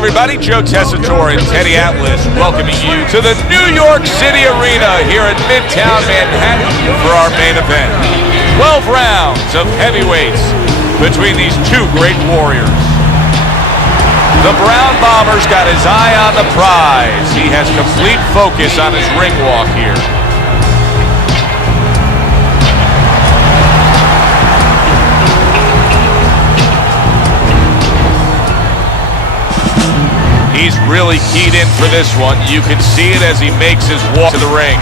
everybody, Joe Tessitore and Teddy Atlas welcoming you to the New York City Arena here in Midtown Manhattan for our main event. 12 rounds of heavyweights between these two great warriors. The Brown Bomber's got his eye on the prize. He has complete focus on his ring walk here. He's really keyed in for this one. You can see it as he makes his walk to the ring.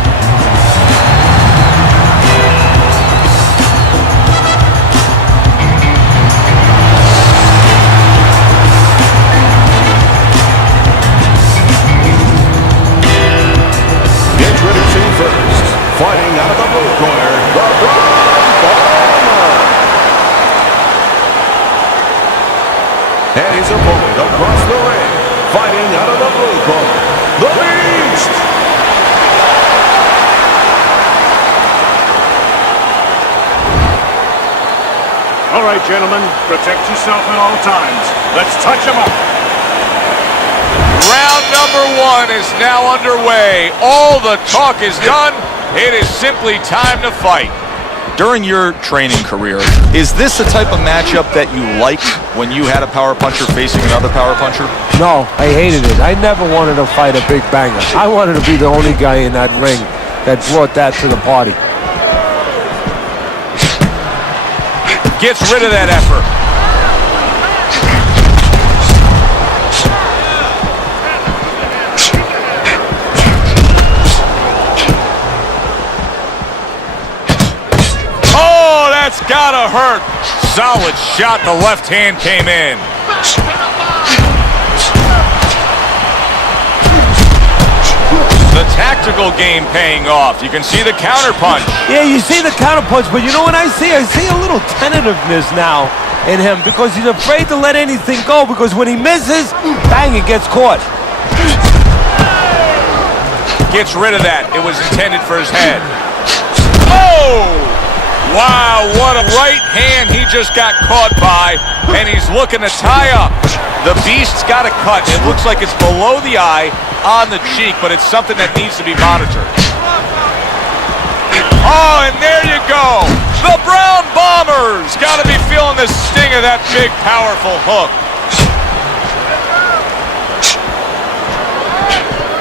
Introducing first, fighting out of the blue corner, the Brown Bomber. And his opponent across the ring, fighting out of the blue corner, the Beast! All right, gentlemen, protect yourself at all times. Let's touch him up. Round number one is now underway. All the talk is done. It is simply time to fight. During your training career, is this the type of matchup that you liked when you had a power puncher facing another power puncher? No, I hated it. I never wanted to fight a big banger. I wanted to be the only guy in that ring that brought that to the party. Gets rid of that effort. That's gotta hurt. Solid shot. The left hand came in. The tactical game paying off. You can see the counter punch. Yeah, you see the counter punch, but you know what I see? I see a little tentativeness now in him because he's afraid to let anything go because when he misses, bang, it gets caught. Gets rid of that. It was intended for his head. Oh! Wow, what a right hand he just got caught by, and he's looking to tie up. The Beast's got a cut. It looks like it's below the eye, on the cheek, but it's something that needs to be monitored. Oh, and there you go. The Brown Bombers got to be feeling the sting of that big, powerful hook.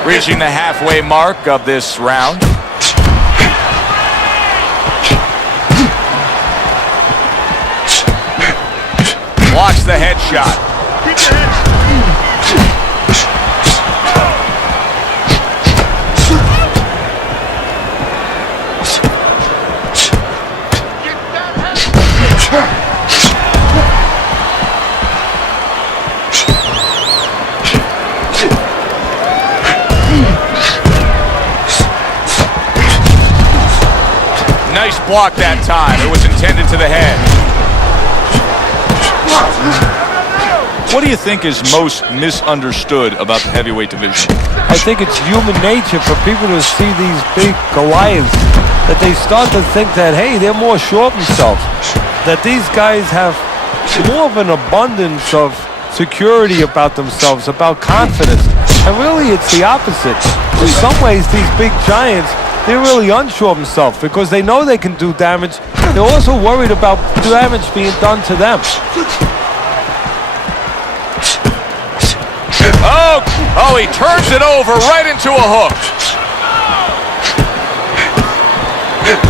Reaching the halfway mark of this round. Blocks the headshot. Nice block that time. It was intended to the head. What do you think is most misunderstood about the heavyweight division? I think it's human nature for people to see these big Goliaths that they start to think that, hey, they're more sure of themselves, that these guys have more of an abundance of security about themselves, about confidence, and really it's the opposite. In some ways, these big giants, they're really unsure of themselves because they know they can do damage. They're also worried about damage being done to them. Oh, he turns it over right into a hook.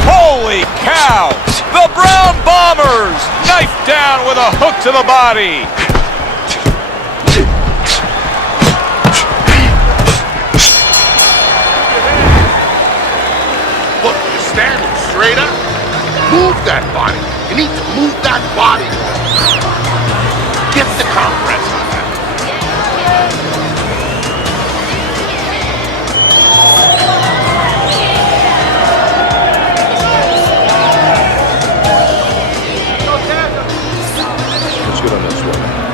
Holy cow! The Brown Bombers knifed down with a hook to the body. Look, you're standing straight up. Move that body. You need to move that body. Get the compress on that. Let's get on this one.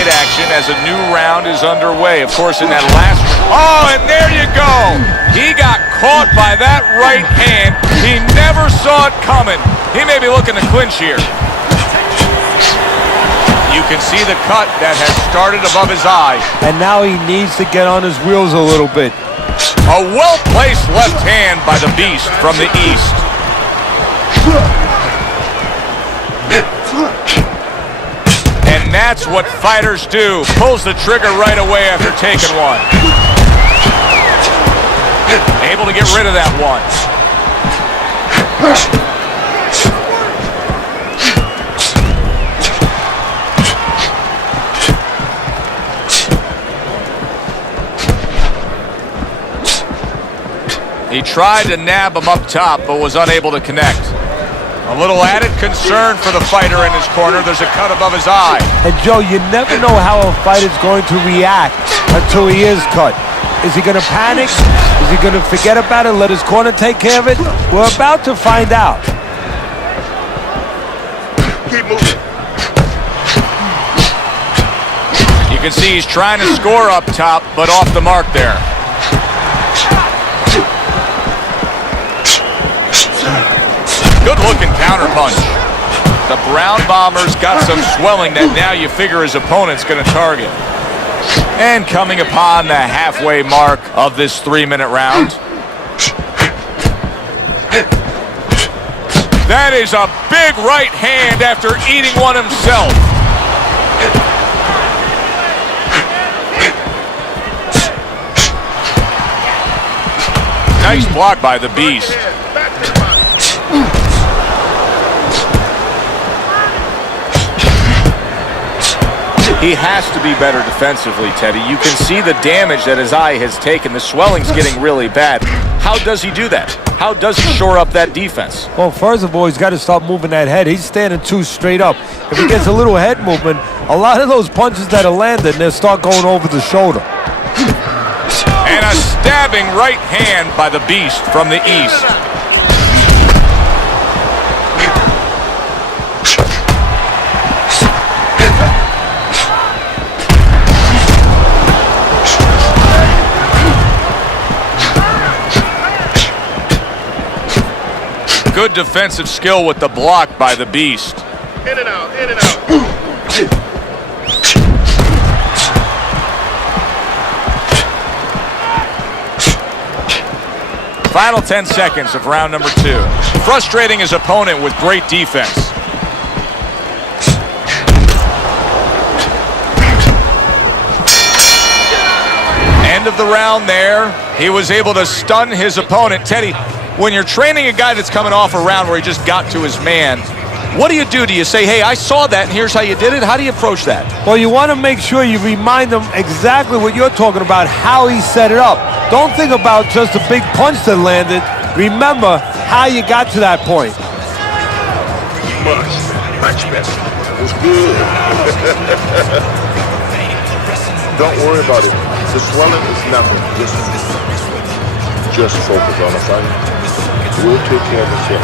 fight action as a new round is underway. Of course, in that last... Oh, and there you go. He got caught by that right hand. He never saw it coming. He may be looking to clinch here. You can see the cut that has started above his eye. And now he needs to get on his wheels a little bit. A well-placed left hand by the Beast from the East. And that's what fighters do. Pulls the trigger right away after taking one. Able to get rid of that one. He tried to nab him up top, but was unable to connect. A little added concern for the fighter in his corner. There's a cut above his eye. And Joe, you never know how a fighter's going to react until he is cut. Is he going to panic? Is he going to forget about it, let his corner take care of it? We're about to find out. Keep moving. You can see he's trying to score up top, but off the mark there. Good-looking counterpunch. The Brown Bombers got some swelling that now you figure his opponent's going to target. And coming upon the halfway mark of this 3-minute round. That is a big right hand after eating one himself. Nice block by the Beast. He has to be better defensively, Teddy. You can see the damage that his eye has taken. The swelling's getting really bad. How does he do that? How does he shore up that defense? Well, first of all, he's got to start moving that head. He's standing too straight up. If he gets a little head movement, a lot of those punches that are landing, they'll start going over the shoulder. And a stabbing right hand by the Beast from the East. Good defensive skill with the block by the Beast. In and out, in and out. Final 10 seconds of round number 2. Frustrating his opponent with great defense. End of the round there. He was able to stun his opponent. Teddy, when you're training a guy that's coming off a round where he just got to his man, what do you do? Do you say, hey, I saw that and here's how you did it? How do you approach that? Well, you want to make sure you remind them exactly what you're talking about, how he set it up. Don't think about just a big punch that landed. Remember how you got to that point. Much better. It was good. Don't worry about it. The swelling is nothing. Just focus on the fight. We'll take care of the shit.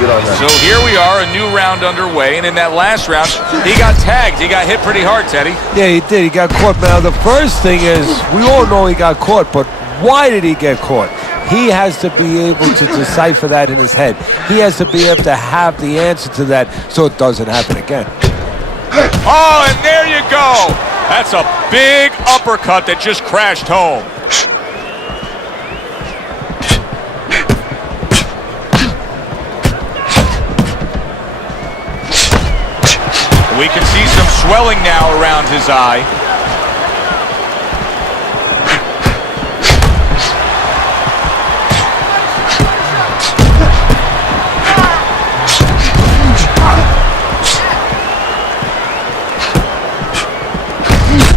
Get on that. So here we are, a new round underway, and in that last round, he got tagged. He got hit pretty hard, Teddy. Yeah, he did. He got caught. Now, the first thing is, we all know he got caught, but why did he get caught? He has to be able to decipher that in his head. He has to be able to have the answer to that so it doesn't happen again. Oh, and there you go. That's a big uppercut that just crashed home. We can see some swelling now around his eye.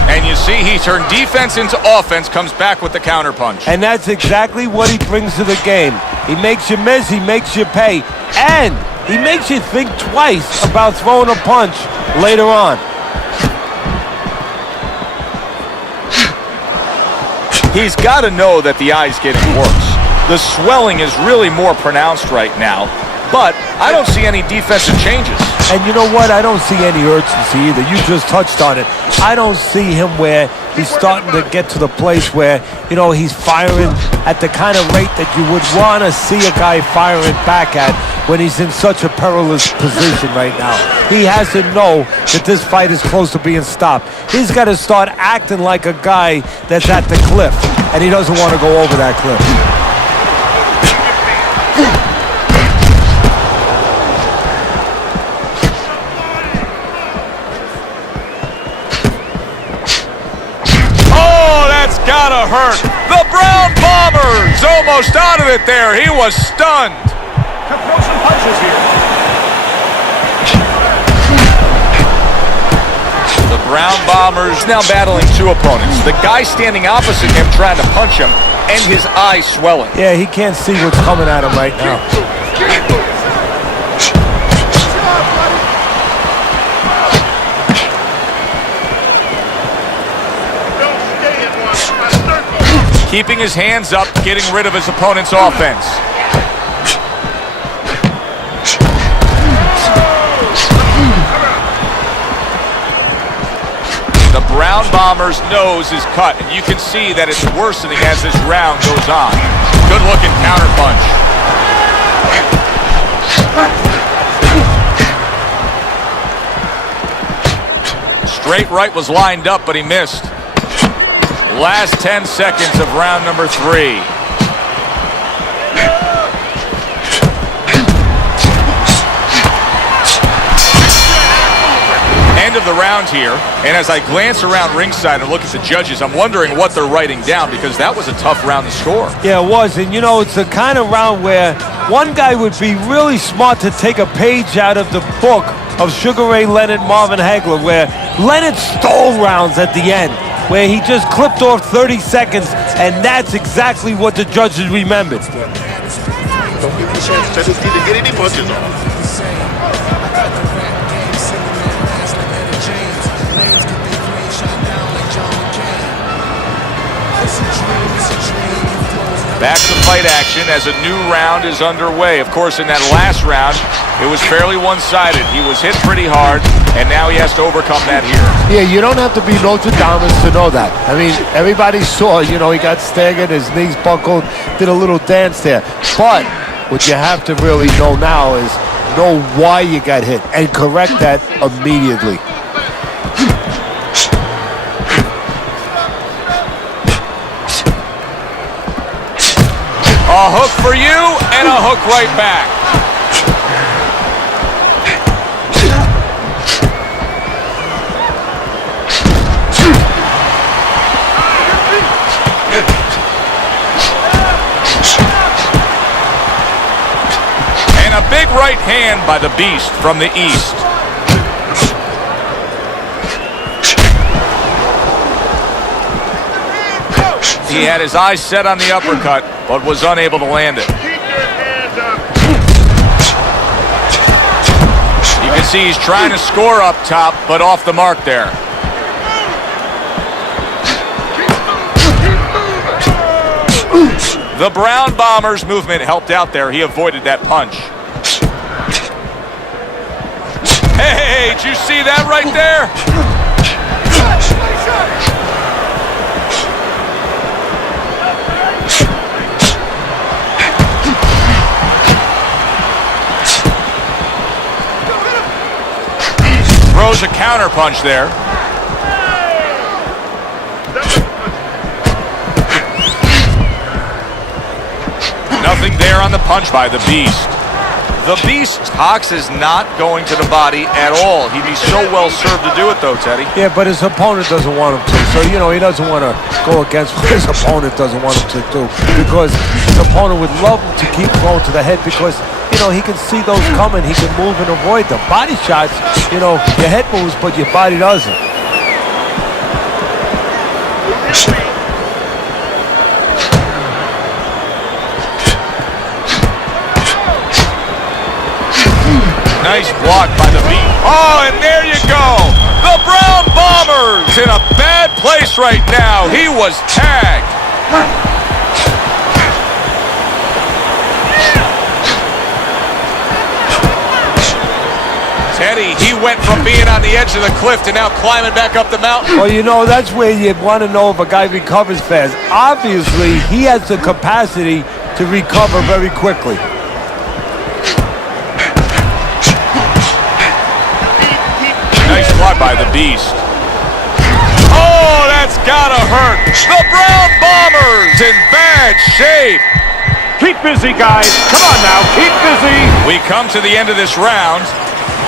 And you see he turned defense into offense, comes back with the counterpunch. And that's exactly what he brings to the game. He makes you miss, he makes you pay, and he makes you think twice about throwing a punch later on. He's got to know that the eye's getting worse. The swelling is really more pronounced right now, but I don't see any defensive changes. And you know what? I don't see any urgency either. You just touched on it. I don't see him where he's starting to get to the place where, you know, he's firing at the kind of rate that you would want to see a guy firing back at when he's in such a perilous position right now. He has to know that this fight is close to being stopped. He's got to start acting like a guy that's at the cliff, and he doesn't want to go over that cliff. Gotta hurt. The Brown Bombers almost out of it there. He was stunned. Could throw some punches here. The Brown Bombers now battling two opponents. The guy standing opposite him trying to punch him, and his eyes swelling. Yeah, he can't see what's coming at him right now. Keeping his hands up, getting rid of his opponent's offense. The Brown Bombers' nose is cut, and you can see that it's worsening as this round goes on. Good looking counterpunch. Straight right was lined up, but he missed. Last 10 seconds of round number 3. End of the round here, and as I glance around ringside and look at the judges, I'm wondering what they're writing down, because that was a tough round to score. Yeah, it was, and you know, it's the kind of round where one guy would be really smart to take a page out of the book of Sugar Ray Leonard, Marvin Hagler, where Leonard stole rounds at the end, where he just clipped off 30 seconds, and that's exactly what the judges remembered. Don't give him a chance to get any punches off. Back to fight action as a new round is underway. Of course, in that last round, it was fairly one-sided. He was hit pretty hard, and now he has to overcome that here. Yeah, you don't have to be Nostradamus to know that. I mean, everybody saw, you know, he got staggered, his knees buckled, did a little dance there. But what you have to really know now is know why you got hit and correct that immediately. A hook for you, and a hook right back. And a big right hand by the Beast from the East. He had his eyes set on the uppercut, but was unable to land it. You can see he's trying to score up top, but off the mark there. The Brown Bombers movement helped out there. He avoided that punch. Hey, did you see that right there? Throws a counter punch there. Nothing there on the punch by the Beast. The Beast's box is not going to the body at all. He'd be so well served to do it, though, Teddy. Yeah, but his opponent doesn't want him to. So, you know, he doesn't want to go against what his opponent doesn't want him to do. Because his opponent would love him to keep throwing to the head because, you know, he can see those coming. He can move and avoid them. Body shots, you know, your head moves, but your body doesn't. Nice block by the Beast. Oh, and there you go. The Brown Bombers in a bad place right now. He was tagged. Teddy, he went from being on the edge of the cliff to now climbing back up the mountain. Well, you know, that's where you want to know if a guy recovers fast. Obviously, he has the capacity to recover very quickly. Nice block by the Beast. Oh, that's gotta hurt. The Brown Bombers in bad shape. Keep busy, guys. Come on now, keep busy. We come to the end of this round,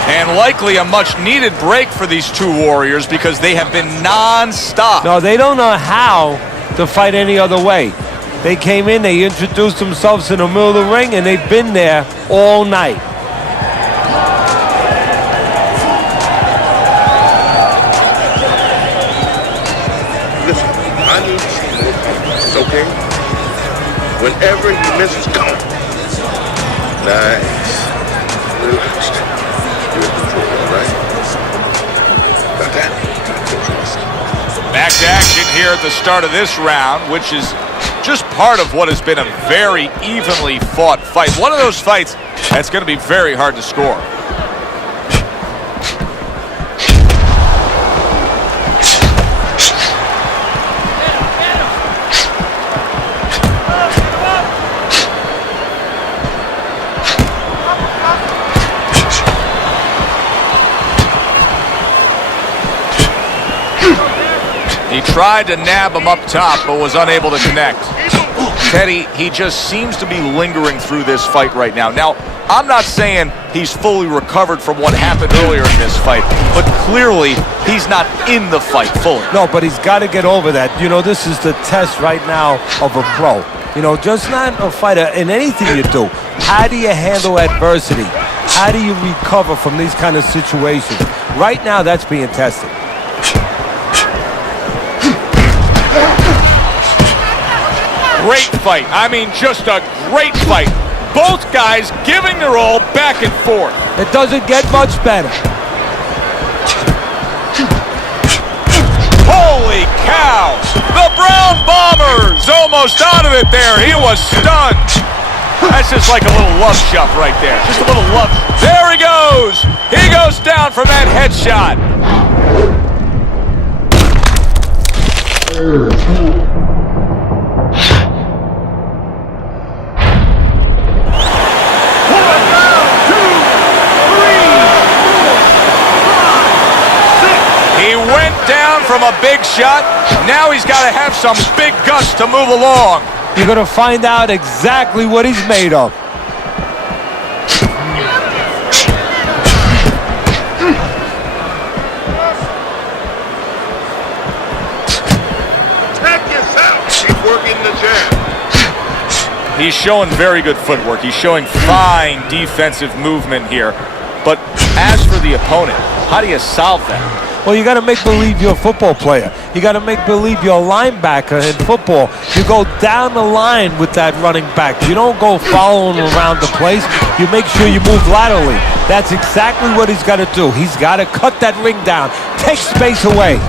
and likely a much-needed break for these two Warriors because they have been non-stop. No, they don't know how to fight any other way. They came in, they introduced themselves in the middle of the ring, and they've been there all night. Listen, I need to see more confidence, okay? Whenever he misses, come on. Nice. Relaxed. You're in control, all right? Got that? Back to action here at the start of this round, which is just part of what has been a very evenly fought fight. One of those fights that's going to be very hard to score. He tried to nab him up top, but was unable to connect. Teddy, he just seems to be lingering through this fight right now. Now, I'm not saying he's fully recovered from what happened earlier in this fight, but clearly he's not in the fight fully. No, but he's got to get over that. You know, this is the test right now of a pro. You know, just not a fighter. In anything you do, how do you handle adversity? How do you recover from these kind of situations? Right now, that's being tested. Great fight. I mean, just a great fight. Both guys giving their all back and forth. It doesn't get much better. Holy cow! The Brown Bombers almost out of it there. He was stunned. That's just like a little love shove right there. Just a little love. There he goes. He goes down from that headshot. He went down from a big shot. Now he's got to have some big guts to move along. You're going to find out exactly what he's made of. Check yourself. Keep working the jab. He's showing very good footwork. He's showing fine defensive movement here. But as for the opponent, how do you solve that? Well, you got to make believe you're a football player. You got to make believe you're a linebacker in football. You go down the line with that running back. You don't go following around the place. You make sure you move laterally. That's exactly what he's got to do. He's got to cut that ring down, take space away.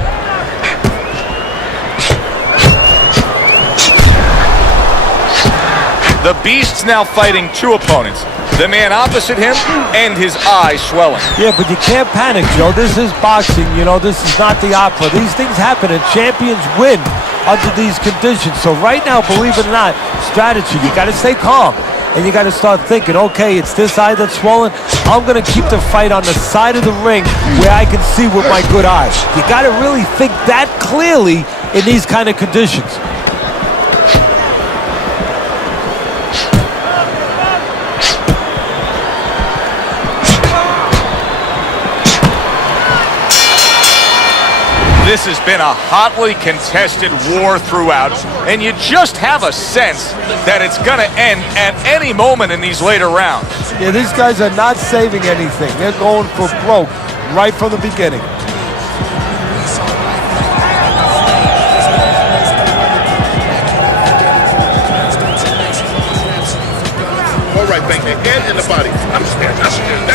The Beast's now fighting two opponents. The man opposite him and his eye swelling. Yeah, but you can't panic, Joe. This is boxing. You know, this is not the opera. These things happen, and champions win under these conditions. So right now, believe it or not, strategy. You got to stay calm, and you got to start thinking, okay, it's this eye that's swollen. I'm going to keep the fight on the side of the ring where I can see with my good eyes. You got to really think that clearly in these kind of conditions. This has been a hotly contested war throughout, and you just have a sense that it's going to end at any moment in these later rounds. Yeah, these guys are not saving anything. They're going for broke right from the beginning. All right, bang the head and the body. Upstairs, downstairs.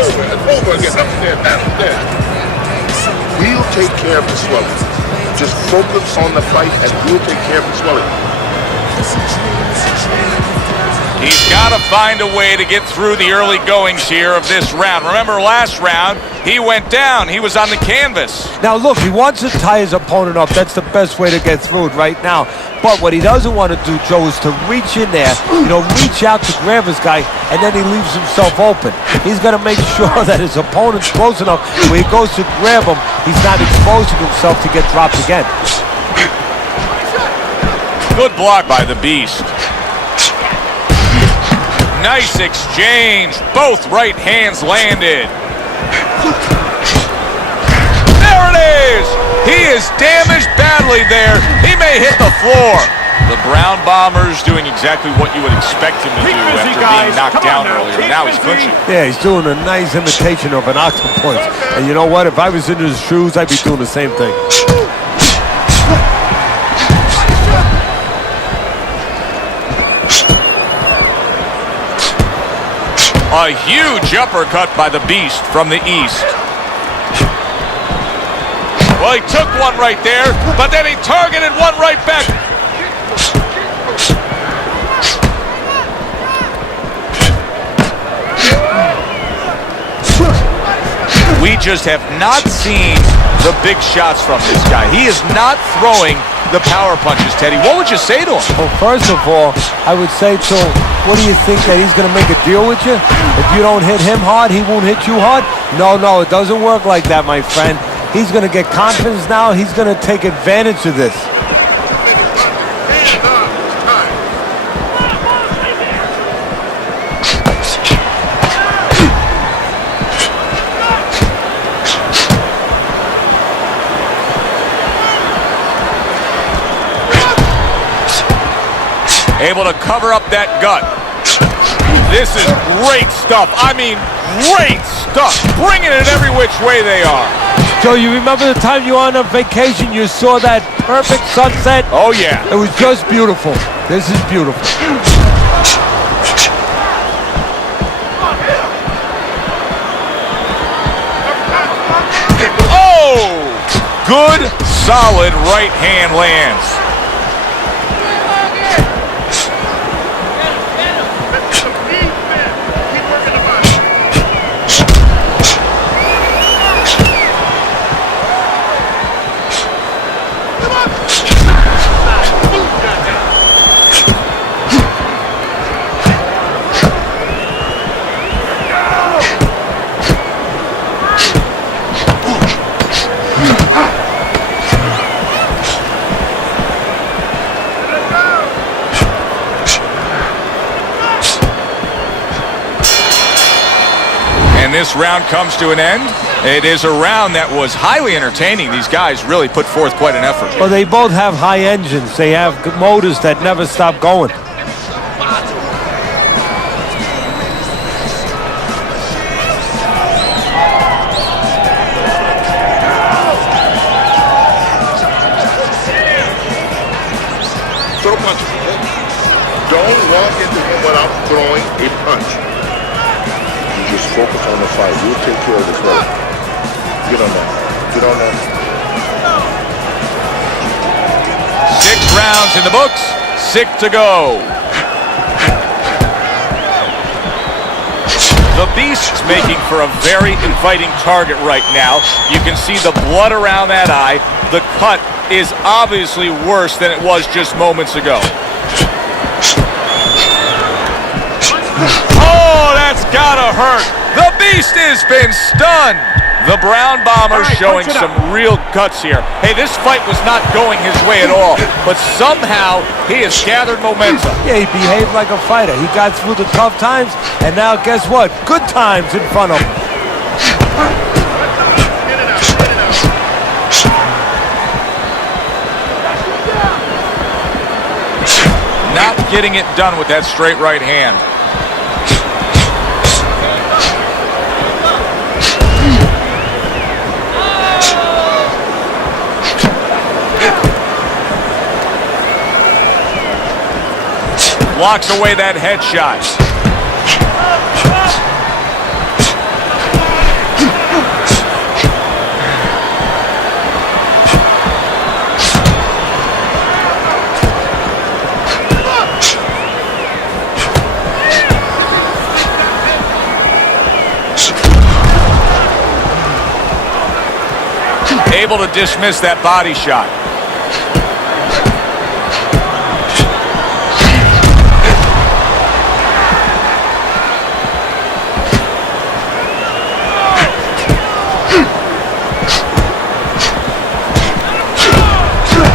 Over and over again. Upstairs, downstairs. We'll take care of the swelling. Just focus on the fight and we'll take care of the swelling. He's got to find a way to get through the early goings here of this round. Remember last round, he went down. He was on the canvas. Now look, he wants to tie his opponent up. That's the best way to get through it right now. But what he doesn't want to do, Joe, is to reach in there, reach out to grab his guy, and then he leaves himself open. He's got to make sure that his opponent's close enough where he goes to grab him, he's not exposing himself to get dropped again. Good block by the Beast. Nice exchange. Both right hands landed. There it is. He is damaged badly there. He may hit the floor. The Brown Bombers doing exactly what you would expect him to do after being knocked down earlier. Now he's clinching. Yeah, he's doing a nice imitation of an octopus. And you know what? If I was in his shoes, I'd be doing the same thing. A huge uppercut by the Beast from the East. Well, he took one right there, but then he targeted one right back. We just have not seen the big shots from this guy. He is not throwing the power punches, Teddy. What would you say to him? Well, first of all, I would say to him, what do you think, that he's going to make a deal with you? If you don't hit him hard, he won't hit you hard? No, it doesn't work like that, my friend. He's going to get confidence now. He's going to take advantage of this. Able to cover up that gut. This is great stuff. I mean, great stuff. Bringing it every which way they are. Joe, you remember the time you were on a vacation, you saw that perfect sunset? Oh, yeah. It was just beautiful. This is beautiful. Oh! Good, solid right hand lands. This round comes to an end. It is a round that was highly entertaining. These guys really put forth quite an effort. Well, they both have high engines. They have motors that never stop going. Throw punches. Don't walk into him without throwing a punch. Just focus on the fight. We'll take care of the fight. Get on that. Get on that. 6 rounds in the books. 6 to go. The Beast's making for a very inviting target right now. You can see the blood around that eye. The cut is obviously worse than it was just moments ago. Oh, that's gotta hurt. The Beast has been stunned. The Brown Bombers showing some real guts here. Hey, this fight was not going his way at all, but somehow he has gathered momentum. Yeah, he behaved like a fighter. He got through the tough times, and now guess what? Good times in front of him. Not getting it done with that straight right hand. Blocks away that headshot. able to dismiss that body shot.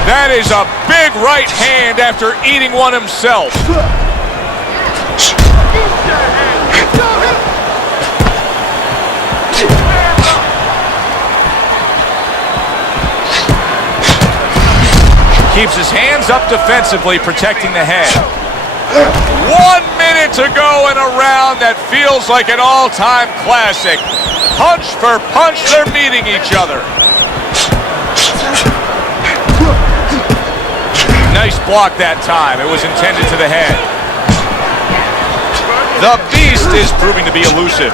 That is a big right hand after eating one himself. Keeps his hands up defensively, protecting the head. 1 minute to go in a round that feels like an all-time classic. Punch for punch, they're meeting each other. Nice block that time. It was intended to the head. The Beast is proving to be elusive.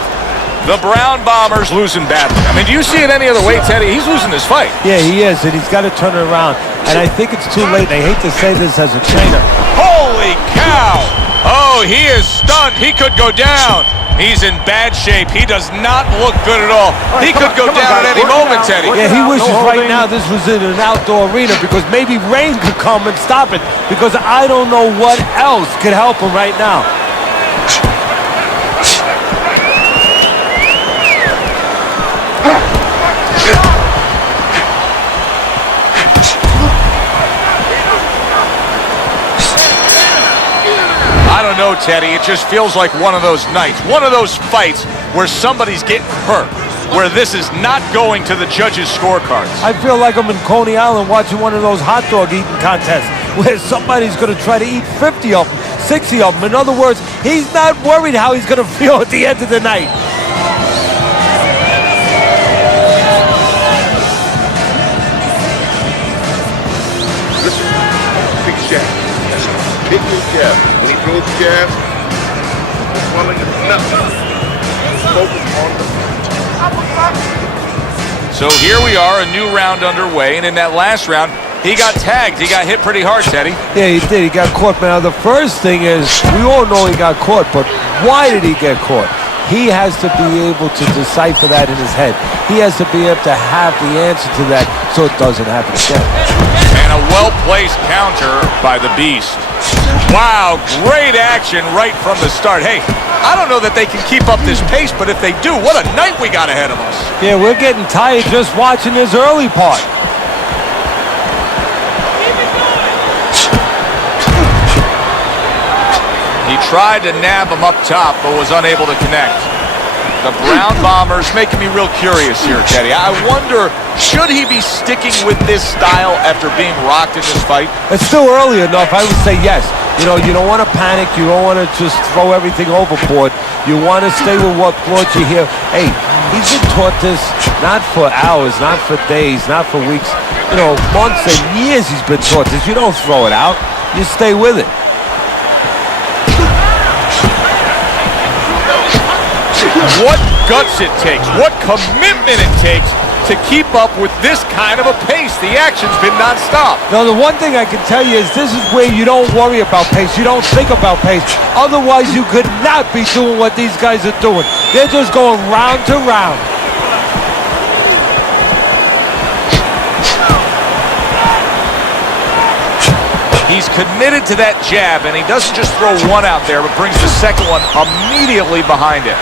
The Brown Bomber's losing badly. I mean, do you see it any other way, Teddy? He's losing this fight. Yeah, he is, and he's got to turn it around. And I think it's too late. I hate to say this as a trainer. Holy cow! Oh, he is stunned. He could go down. He's in bad shape. He does not look good at all. He could go down at any moment, Teddy. Yeah, he wishes right now this was in an outdoor arena because maybe rain could come and stop it because I don't know what else could help him right now. I don't know, Teddy. It just feels like one of those nights, one of those fights where somebody's getting hurt, where this is not going to the judges' scorecards. I feel like I'm in Coney Island watching one of those hot dog eating contests where somebody's going to try to eat 50 of them, 60 of them. In other words, he's not worried how he's going to feel at the end of the night. Listen, big jab. Big jab. When he throws the jab, it's swelling is nothing. Focus on the punch. So here we are, a new round underway, and in that last round, he got tagged. He got hit pretty hard, Teddy. Yeah, he did. He got caught. Now, the first thing is, we all know he got caught, but why did he get caught? He has to be able to decipher that in his head. He has to be able to have the answer to that so it doesn't happen again. And a well-placed counter by the Beast. Wow, great action right from the start. Hey, I don't know that they can keep up this pace, but if they do, what a night we got ahead of us. Yeah, we're getting tired just watching this early part. He tried to nab him up top, but was unable to connect. The Brown Bomber's making me real curious here, Teddy. I wonder, should he be sticking with this style after being rocked in this fight? It's still early enough. I would say yes. You know, you don't want to panic. You don't want to just throw everything overboard. You want to stay with what brought you here. Hey, he's been taught this not for hours, not for days, not for weeks. You know, months and years he's been taught this. You don't throw it out. You stay with it. What guts it takes, what commitment it takes to keep up with this kind of a pace. The action's been nonstop. Now, the one thing I can tell you is this is where you don't worry about pace. You don't think about pace. Otherwise, you could not be doing what these guys are doing. They're just going round to round. He's committed to that jab, and he doesn't just throw one out there, but brings the second one immediately behind it.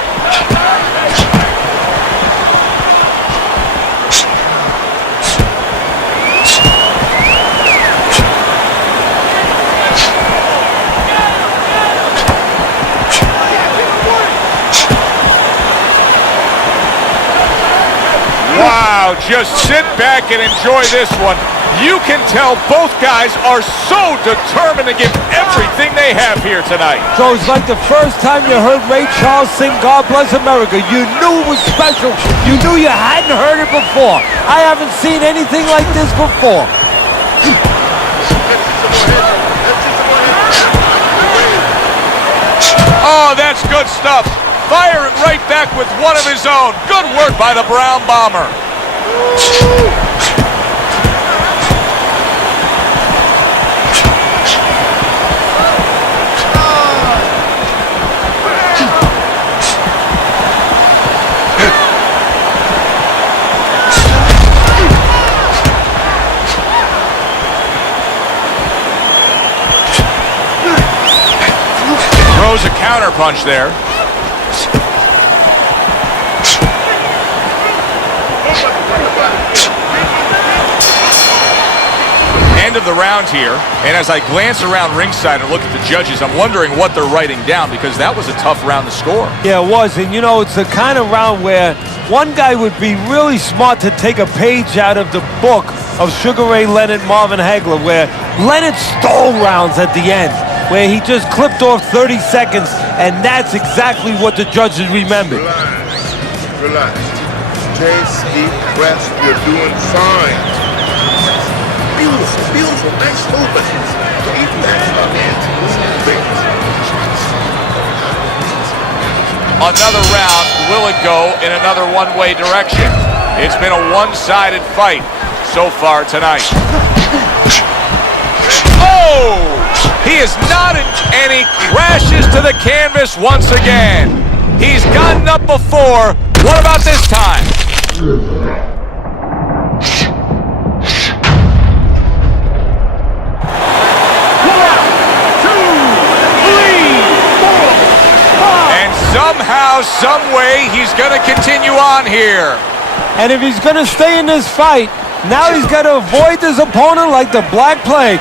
Wow, just sit back and enjoy this one. You can tell both guys are so determined to give everything they have here tonight. So it's like the first time you heard Ray Charles sing God Bless America. You knew it was special. You knew you hadn't heard it before. I haven't seen anything like this before. Oh, that's good stuff. Firing right back with one of his own. Good work by the Brown Bomber. throws a counter punch there. End of the round here, and as I glance around ringside and look at the judges, I'm wondering what they're writing down, because that was a tough round to score. Yeah, it was, and you know, it's the kind of round where one guy would be really smart to take a page out of the book of Sugar Ray Leonard, Marvin Hagler, where Leonard stole rounds at the end, where he just clipped off 30 seconds, and that's exactly what the judges remembered. Relax. Chase, deep breaths. You're doing fine. Beautiful, beautiful, nice movement. Keep that Another round, will it go in another one-way direction? It's been a one-sided fight so far tonight. Oh! He is not in, and he crashes to the canvas once again. He's gotten up before. What about this time? Somehow, some way, he's going to continue on here. And if he's going to stay in this fight, now he's got to avoid his opponent like the Black Plague.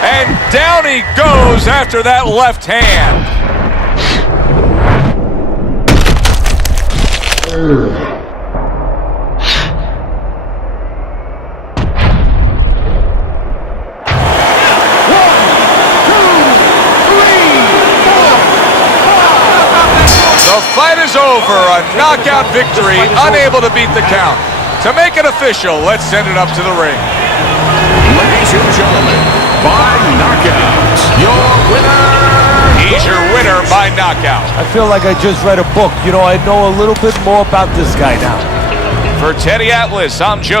And down he goes after that left hand. The fight is over. A knockout victory, unable to beat the count. To make it official, let's send it up to the ring. Ladies and gentlemen, by knockout, your winner. He's your winner by knockout. I feel like I just read a book. You know, I know a little bit more about this guy now. For Teddy Atlas, I'm Joe.